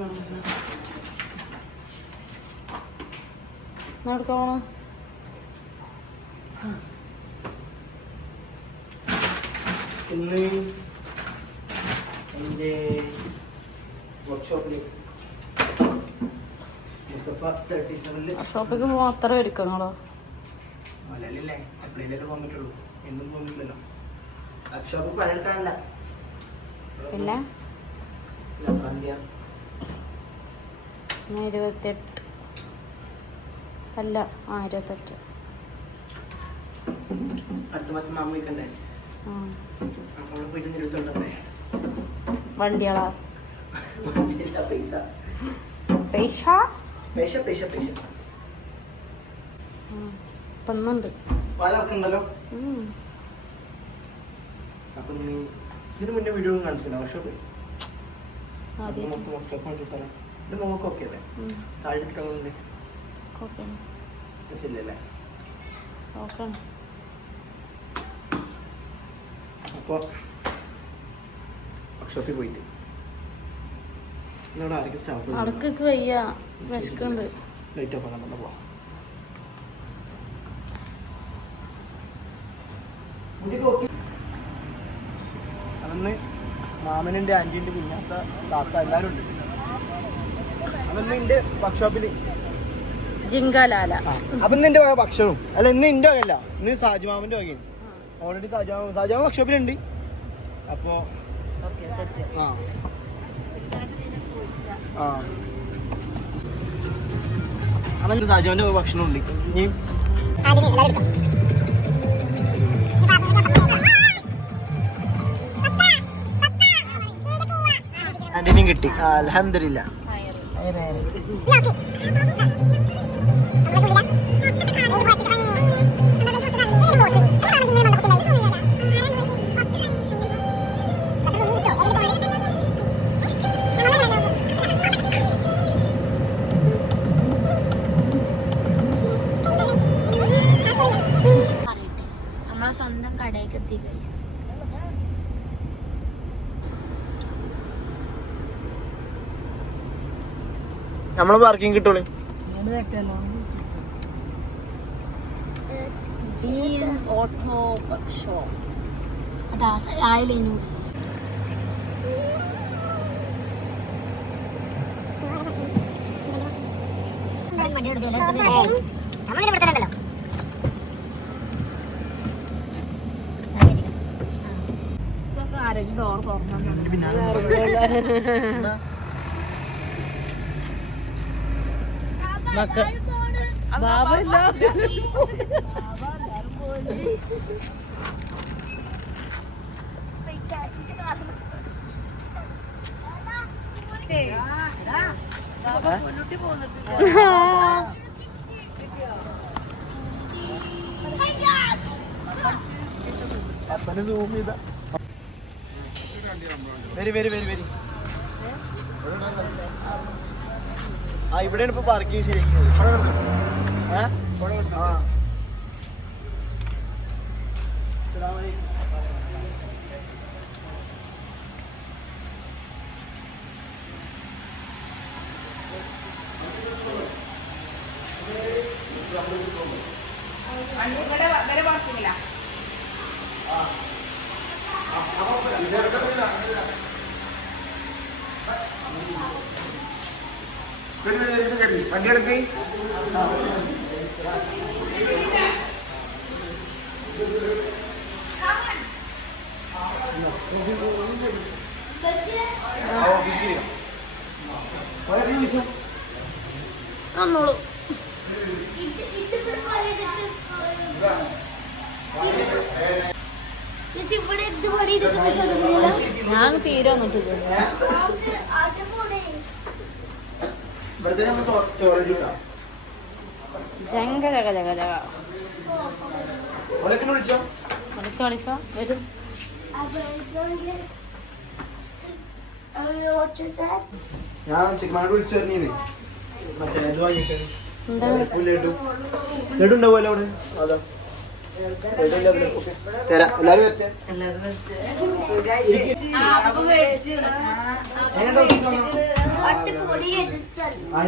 നടക്കണം. ഇന്ന് എൻ്റെ വർക്ക്ഷോപ്പിൽ ഷോപ്പിലേക്ക് പോകാൻ അത്ര ഒരുക്കങ്ങളോ? മലയാളിയല്ലേ, എപ്പോഴേലും പോകാൻ പറ്റുള്ളൂ, എന്നും പോകാൻ പറ്റില്ലല്ലോ. വർക്ക്ഷോപ്പിൽ പണിയെടുക്കാനല്ല. പിന്നെ 28 അല്ല 28 അടുത്ത മാസം മാമ വയ്ക്കണ്ടേ? അപ്പോൾ പോയിട്ട് 29 വണ്ടികളാ പൈസ പൈസ പൈസ പൈസ പൈസ പന്നുണ്ട് ഉണ്ടല്ലോ. അപ്പൊ നീ ഇതിന് മുന്നേ വീഡിയോ കാണിച്ചിട്ടുണ്ടോ വർക്ക്ഷോപ്പിൽ? വർക്ക്ഷോപ്പ് കാണിച്ചിട്ടല്ലോ. എന്റെ മുഖമൊക്കെ ഓക്കെ അല്ലേ? താഴെ രസമില്ലല്ലേ? അപ്പോൾ വർക്ക്ഷോപ്പിൽ പോയിട്ട് ഇവിടെ ആരൊക്കെ സ്റ്റാഫ് അടക്കൊക്കെ വയ്യ, വിശക്കുണ്ട്. ലൈറ്റ് ഓഫ് ആക്കാൻ പോവാം. അന്ന് മാമനുണ്ട്, ആൻറ്റിയുണ്ട്, കുഞ്ഞാത്ത, താത്ത എല്ലാവരും ഉണ്ട്. അന്ന് എൻ്റെ വർക്ക്ഷോപ്പിൽ ജിങ്കലാല. അപ്പൊ ഇന്ന് എൻ്റെ ഭക്ഷണവും അല്ല, ഇന്ന് എൻ്റെ വകയല്ല, ഇന്ന് സാജുമാമൻ്റെ വകയാണ്. ഓൾറെഡി സാജുമാമ വർക്ക്ഷോപ്പിലുണ്ട്. അപ്പോ അവന് സാജുമാമൻ്റെ ഭക്ഷണം ഉണ്ട്. ഇനി ആന്റണിയും കിട്ടി. അൽഹംദുലില്ലാ. നമ്മളെ സ്വന്തം കടയിലേക്ക് എത്തി ഗൈസ്. നമ്മള് പാർക്കിംഗ് കിട്ടൂളേ. ഓട്ടോ ഷോ അതാ ആയില്ലേനു. ആരെങ്കിലും ഡോർ തുറന്നു മക്കൾ ബാബല്ല അപ്പനെ സൂം ചെയ്ത വരി വരി വരി വരി. ആ ഇവിടെയാണ് ഇപ്പൊ പാർക്കിംഗ് ശരിയാക്കുന്നത്. വണ്ടി എടുക്കേ. വന്നോളൂ. ഞാൻ തീരെ വന്നിട്ടില്ല. ജങ്ക ജഗ ജഗ ജഗ വിളിച്ചോ കളിക്കാം വരും. ഞാൻ ചിക്കമാനോട് വിളിച്ചു പറഞ്ഞീന്ന്. മറ്റേ ഇത് വാങ്ങിയിട്ട് എന്താണ് ലഡു ഉണ്ടാവുമല്ലോ അവിടെ. അതാ തരാം എല്ലാരും വരട്ടെ.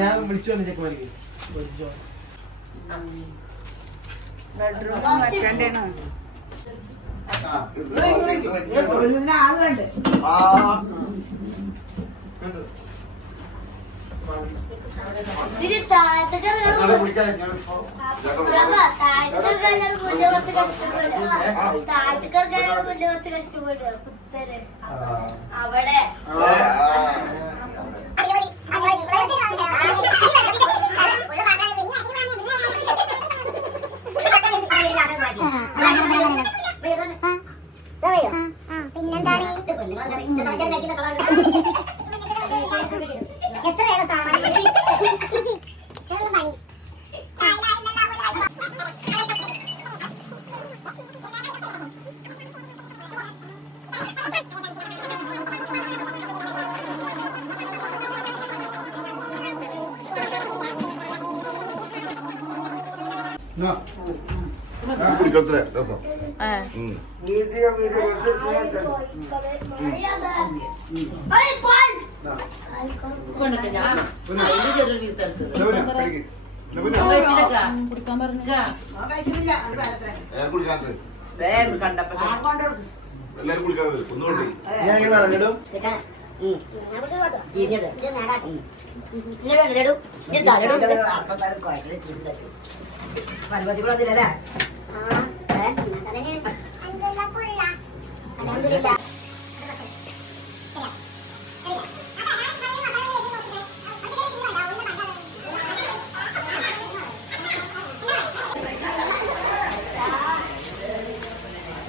ഞാൻ വിളിച്ചു വന്നു ചെക്കന്മാർക്ക് അവിടെ പിന്നെന്താണ് എത്രയാണ് സാമാന്യം കുടിക്കത്രേ രസം ചെറിയൊരു പീസ് എടുത്തത് കുടിക്കാൻ പറഞ്ഞു എല്ലാരും കുടിക്കാറ് ഒന്നുകൊണ്ട് ഞാൻ പറഞ്ഞിടും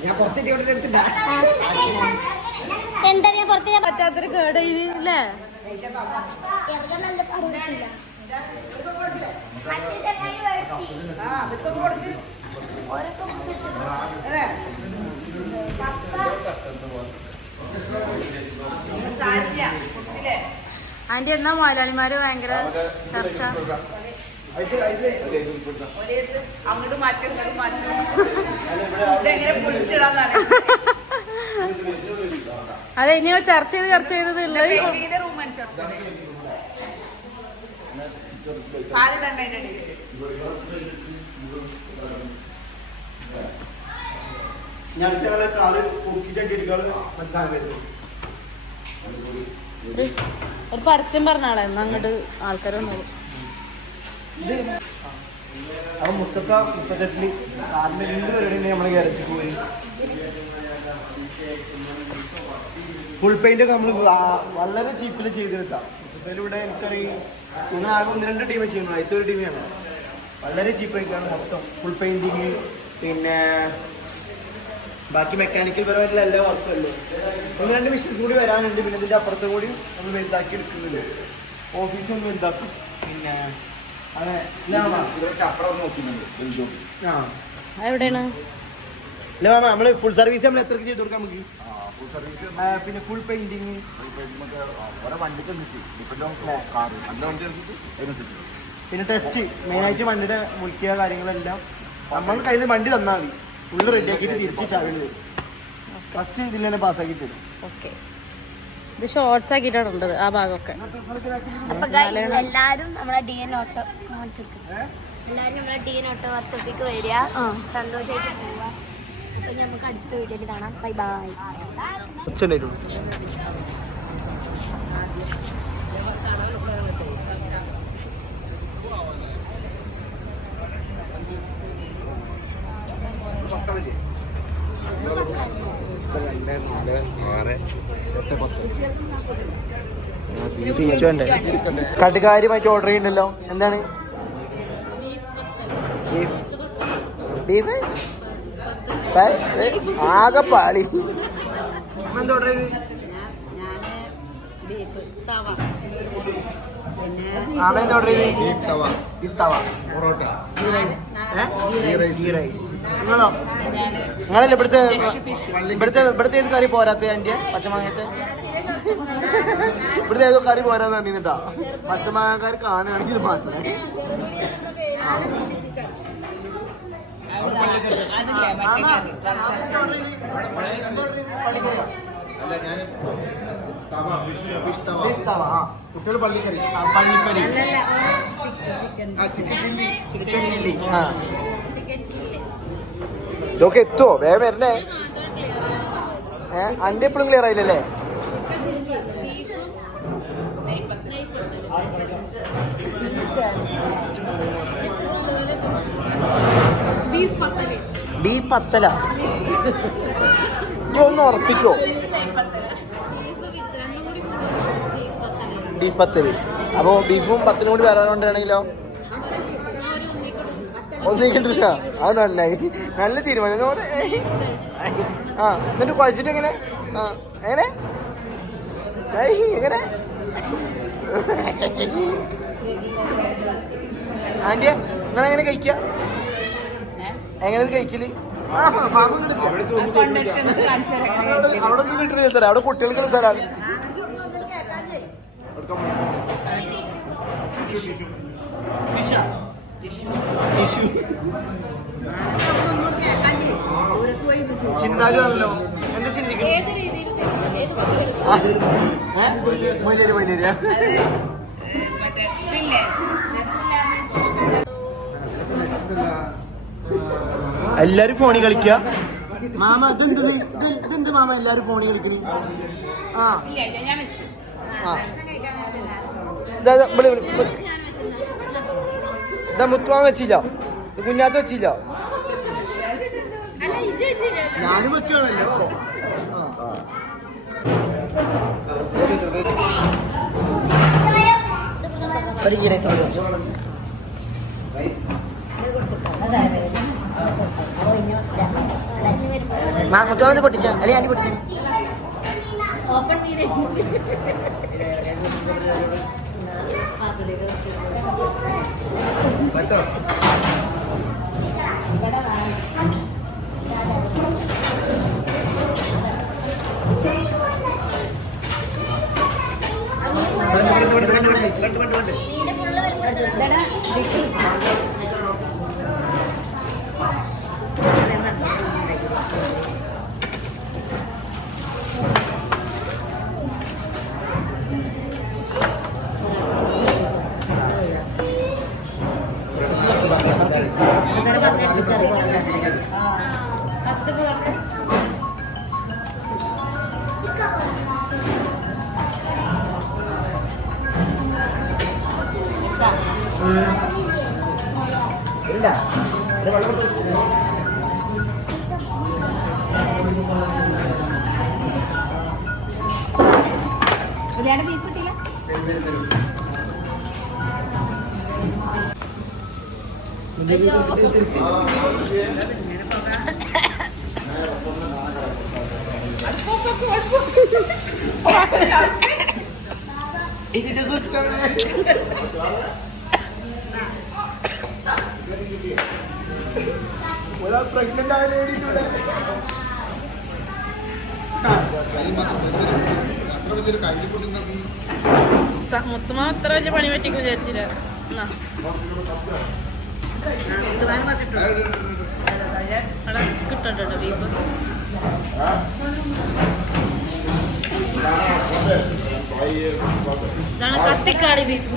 ഞാൻ പുറത്തേക്ക് എടുത്തിട്ടാ എന്താ ഞാൻ പുറത്ത് ഞാൻ പറ്റാത്തൊരു കേടയില്ലേ ആന്റി എന്നാ മുതലാളിമാര് ഭയങ്കര ചർച്ച അങ്ങോട്ട് മാറ്റും ഇങ്ങോട്ട് മാറ്റും ഇതെങ്ങനെ പൊളിച്ചിടാന്നാണ് അതെ ഇനി ചർച്ച ചെയ്തത് ഉള്ളത് റൂം ആരുണ്ട് അതിന്റെ ഇടയിൽ ഞാൻ കാറ് പൊക്കിട്ടൊക്കെ എടുക്കാറ് മനസ്സിലാക്കുന്നത് ഒരു പരസ്യം പറഞ്ഞാളെ എന്നാ അങ്ങോട്ട് ആൾക്കാർ വന്നോളൂ അപ്പൊ മുസ്തഫ ഇപ്പത്തില് കാറിന്റെ 2 പരിപാടി നമ്മളെ ഗ്യാരേജിൽ പോയി ഫുൾ പെയിന്റ് ഒക്കെ നമ്മൾ വളരെ ചീപ്പിൽ ചെയ്ത് വെക്കാം മുസ്തഫയിലൂടെ എനിക്കറിയാം ഞങ്ങൾ ആകെ 1-2 ടീമേ ചെയ്യുന്നു ആദ്യത്തെ ഒരു ടീമാണ് വളരെ ചീപ്പായിട്ടാണ് മൊത്തം ഫുൾ പെയിന്റിങ് പിന്നെ ബാക്കി മെക്കാനിക്കൽ പരമായിട്ടുള്ള എല്ലാ വർക്കും അല്ലേ 1-2 മെഷീൻസ് കൂടി വരാനുണ്ട് പിന്നെ ഇതിന്റെ അപ്പുറത്തും കൂടി നമ്മൾ വലുതാക്കി എടുക്കുന്നുണ്ട് ഓഫീസൊന്നും വലുതാക്കും പിന്നെ അതെ അപ്പുറം നോക്കുന്നുണ്ട് എവിടെയാണ് അല്ല മാമ നമ്മള് ഫുൾ സർവീസ് നമ്മൾ എത്രക്ക് ചെയ്ത് കൊടുക്കാം നമുക്ക് പിന്നെ ഫുൾ പെയിന്റിങ് വണ്ടിക്ക് പിന്നെ ടെസ്റ്റ് മെയിനായിട്ട് വണ്ടിയുടെ മുറിക്കുക കാര്യങ്ങളെല്ലാം നമ്മൾ കഴിഞ്ഞ വണ്ടി തന്നാൽ മതി ഫുള്ള് റെഡി ആക്കിയിട്ട് തിരിച്ച് ചാവേണ്ടി വരും ഫസ്റ്റ് ഇതിൽ തന്നെ പാസ്സാക്കി തരും ഓക്കെ ഇത് ഷോർട്സ് ആക്കിയിട്ടുണ്ടത് ആ ഭാഗമൊക്കെ അപ്പൊ എല്ലാരും നമ്മളെ DN ഓട്ടോ എല്ലാരും നമ്മളെ DN ഓട്ടോ വർഷത്തേക്ക് വരിക സന്തോഷമായിട്ട് പോവുക അപ്പൊ നമുക്ക് അടുത്ത വീഡിയോയിൽ കാണാം ബൈ ബൈ ഉച്ചണ്ടായിട്ടുള്ളൂ കടുകാര്യമായിട്ട് ഓർഡർ ചെയ്യുന്നുണ്ടല്ലോ എന്താണ് ബീഫ് ആകെ പാളി എന്താ ഓർഡർ ചെയ്ത് അവനെന്താ ഓർഡർ ചെയ്ത് ബീഫ് തവ പൊറോട്ട ഗീ റൈസ് നിങ്ങളോ നിങ്ങളല്ലേ ഇവിടുത്തെ ഏത് കറി പോരാത്ത എൻ്റെ പച്ചമാങ്ങത്തെ ഇവിടുത്തെ ഏതോ കറി പോരാന്ന് പറഞ്ഞിട്ടാ പച്ചമാങ്ങക്കാർ കാണുകയാണെങ്കിൽ മാറ്റണേ കുട്ടികൾ പള്ളിക്കറി പള്ളിക്കറി ചിക്കൻ ചില്ലി ആ ഇതൊക്കെ എത്തുവോ വേഗം വരണേ. അന്റെ എപ്പോഴും ക്ലിയർ ആയില്ലല്ലേ? ബീഫ് പത്തല ഒന്ന് ഉറപ്പിച്ചോ? ബീഫ് പത്തല്. അപ്പൊ ബീഫും പത്തിനും കൂടി വരാനുണ്ടാണെങ്കിലോ ഒന്നിക്കിട്ടില്ല. അത് നന്നായി, നല്ല തീരുമാനം. ആ എന്നിട്ട് കുഴച്ചിട്ട് എങ്ങനെ? ആ എങ്ങനെ എങ്ങനെ ആന്റിയെ നിങ്ങളെങ്ങനെ കഴിക്ക? എങ്ങനെ കഴിക്കല്? അവിടെ ഒന്നും കിട്ടില്ല സാറേ, അവിടെ കുട്ടികൾക്ക് സ്ഥലമാണ്. ചിന്താലും ആണല്ലോ. എന്താ ചിന്തിക്കുന്നത്? എല്ലാരും ഫോണിൽ കളിക്ക. മാമ ഇതെന്ത് മാമ എല്ലാരും ഫോണിൽ കളിക്കണ? ആ ഇതാ മുത്തുമാൻ വെച്ചില്ല, കുഞ്ഞാത്ത വെച്ചില്ല, ഞാനും വെക്കുകയാണല്ലോ. മുത്തുമാൻ പൊട്ടിച്ച അല്ലെ ആന്റി പൊട്ടിച്ച ബീഫ് കിട്ടില്ല. പ്രഗ്നന്റ് ആയ മുത്തുമാ അത്ര വലിയ പണി പറ്റിക്കും വിചാരിച്ചില്ല. കിട്ടണ്ടോ ബീഫ്? ഇതാണ് കത്തിക്കാളി ബീഫ്.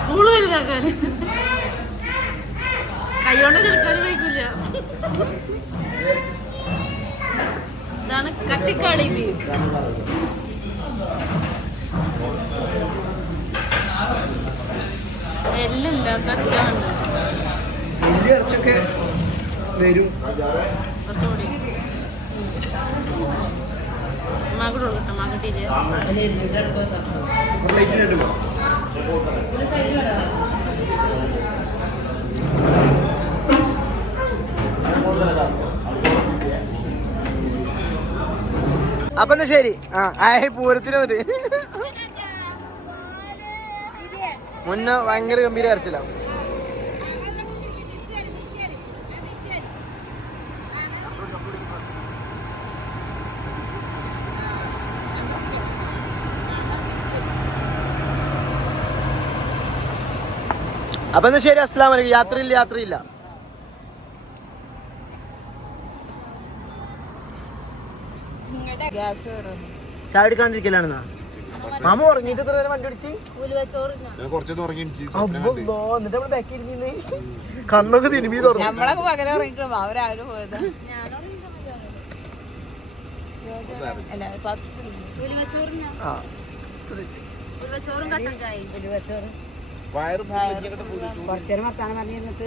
സ്കൂള് വലുതാക്കാന് കൈകൊണ്ട് ചെറുക്കാനും വയ്ക്കില്ല. ഇതാണ് കത്തിക്കാളി ബീഫ്. എല്ലാം കത്തിക്കാണ്ട് വലിയ ഇറച്ചൊക്കെ വരും. കുറച്ചുകൂടി മകൾ കൊടുക്കട്ടെ, മകട്ടില്ല. അപ്പൊ എന്നാ ശരി. പൂരത്തിന് വന്നിട്ട് മുന്നേ ഭയങ്കര ഗംഭീര കരച്ചില്ല. അപ്പൊ എന്നാ ശരി, അസ്സലാമു അലൈക്കും. യാത്രയില്ല. ചായ എടുക്കാണ്ടിരിക്കലാണെന്നാ മാമ ഉറങ്ങിയിട്ട് എത്ര നേരം വണ്ടി ഓടിച്ച് ഞാൻ കുറച്ചൊന്നും ഉറങ്ങി എന്നിട്ട് നമ്മള് ബാക്കി ഇരുന്ന് കണ്ണൊക്കെ തിരുമ്പി തുറന്നു. നമ്മളൊക്കെ പകരം ഇറങ്ങിക്കണം അവരാരും പോയത് ആ വയറ് കുറച്ചേരം വർത്താനം പറഞ്ഞിരുന്നിട്ട്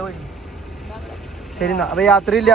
പോയി ശരി എന്നാ. അപ്പൊ യാത്രയില്ല